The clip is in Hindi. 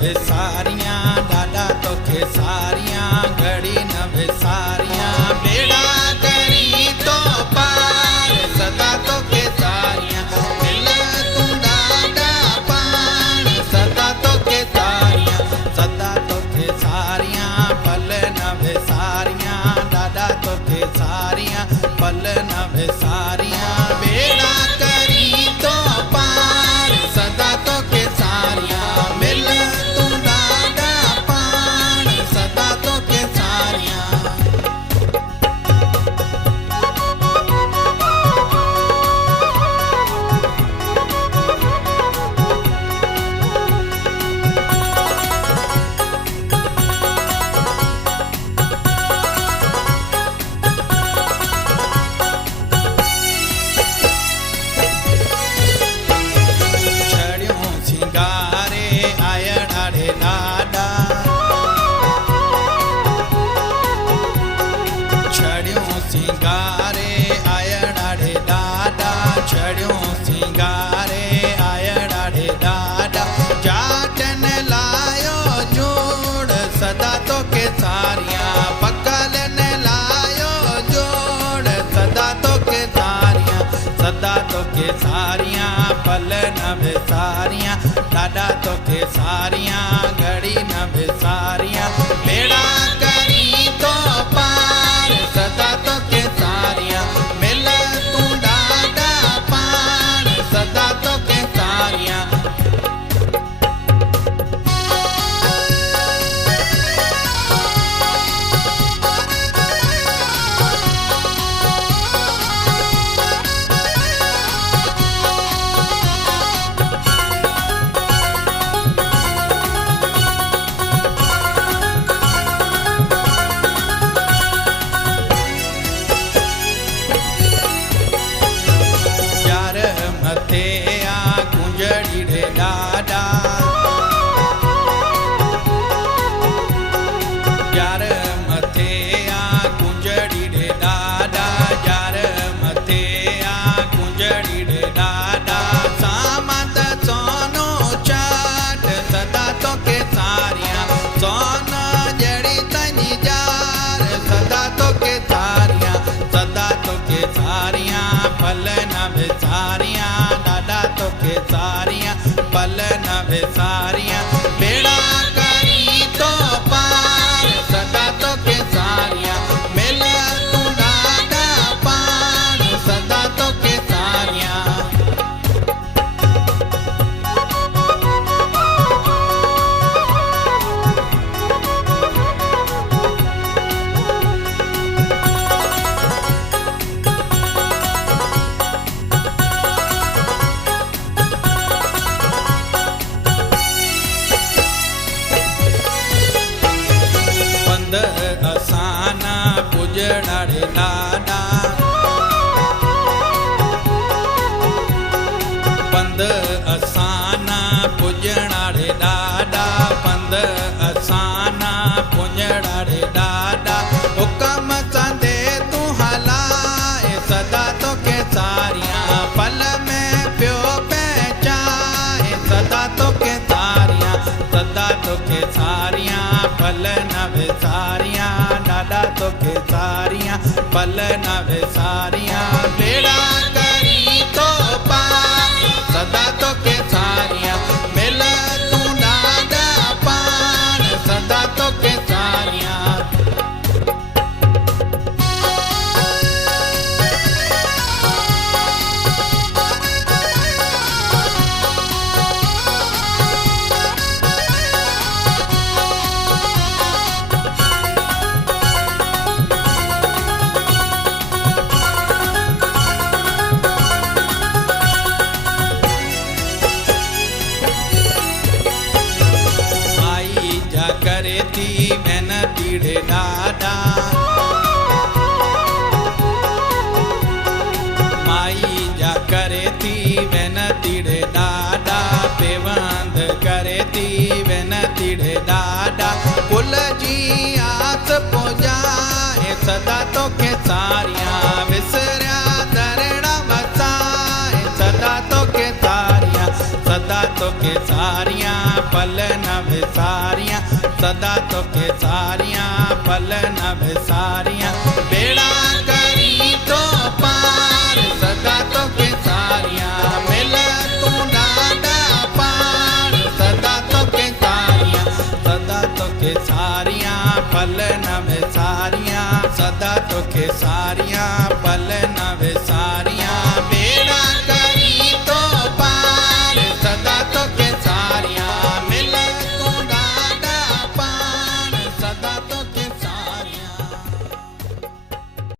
विसारियां ॾाॾा तोखे सारियां घड़ी न विसारियां बेड़ा करी तो पार सदा तोखे सारियां मिल तूं ॾाॾा पाण सदा तोखे सारियां सदा तोखे सारियां पल न विसारियां ॾाॾा तोखे सारियां पल न विसारियां बेड़ा करी तो पार सदा तोखे सारियां मिल तूं ॾाॾा पाण सदा तोखे सारियां छड़ियों सिंगारे आया ॾाढे ॾाॾा छड़ियों सिंगारे आया ॾाढे ॾाॾा छड़ियों सिंगारे आया ॾाढे ॾाॾा जाटन लायो जोड़ सदा तोखे सारियां पकलन लायो जोड़ सदा तोखे सारियां सदा तोखे सारियां पल न विसारियां ॾाॾा तोखे सारियां घड़ी न विसारियां बेड़ा करी तो पार सदा तोखे सारियां मिल तूं ॾाॾा पाण सदा तोखे सारियां यार मथे आ कुंजड़ी रे ॾाॾा यार मथे आ कुंजड़ी रे ॾाॾा यार मथे आ कुंजड़ी रे ॾाॾा सामत सोनो चाट सदा तोखे सारियां सोना जड़ी तनी जार सदा तोखे सारियां सदा तोखे सारियां पल न विसारियां ॾाॾा तोखे सारियां पल न विसारियां बेड़ा करी तो पार सदा तोखे सारियां मिल तूं ॾाॾा पाण सदा तोखे सारियां पंध असाना पुजड़ा रे ॾाॾा पंध असाना पुजड़ा रे ॾाॾा पंध असाना पुजड़ा रे ॾाॾा हुकम संदे तूं हलाए सदा तोखे सारियां पल में पियो पहचाए सदा तोखे सारियां सदा तोखे सारियां पल न विसारियां ॾाॾा तोखे सारियां पल न विसारियां बेड़ा करी तो पार सदा तोखे सारियां मिल तूं ॾाॾा पाण सदा तोखे सारियां माई जा करे थी मेहनती रे ॾाॾा माई जा करे थी वेनती रे ॾाॾा पेवंद करे थी वेनती रे ॾाॾा कुल जी आस पुॼाए सदा तोखे सारियां विसरिया दरड़ा वसाए सदा तोखे सारियां सदा तोखे सारियां पल न विसारियां, सदा तोखे सारियां पल न विसारियां। बेड़ा करी तो पार सदा तोखे सारियां, मिल तू ॾाढा पार सदा तोखे सारियां, सदा तोखे सारियां पल न विसारियां, सदा तोखे सारियां पल न विसारियां।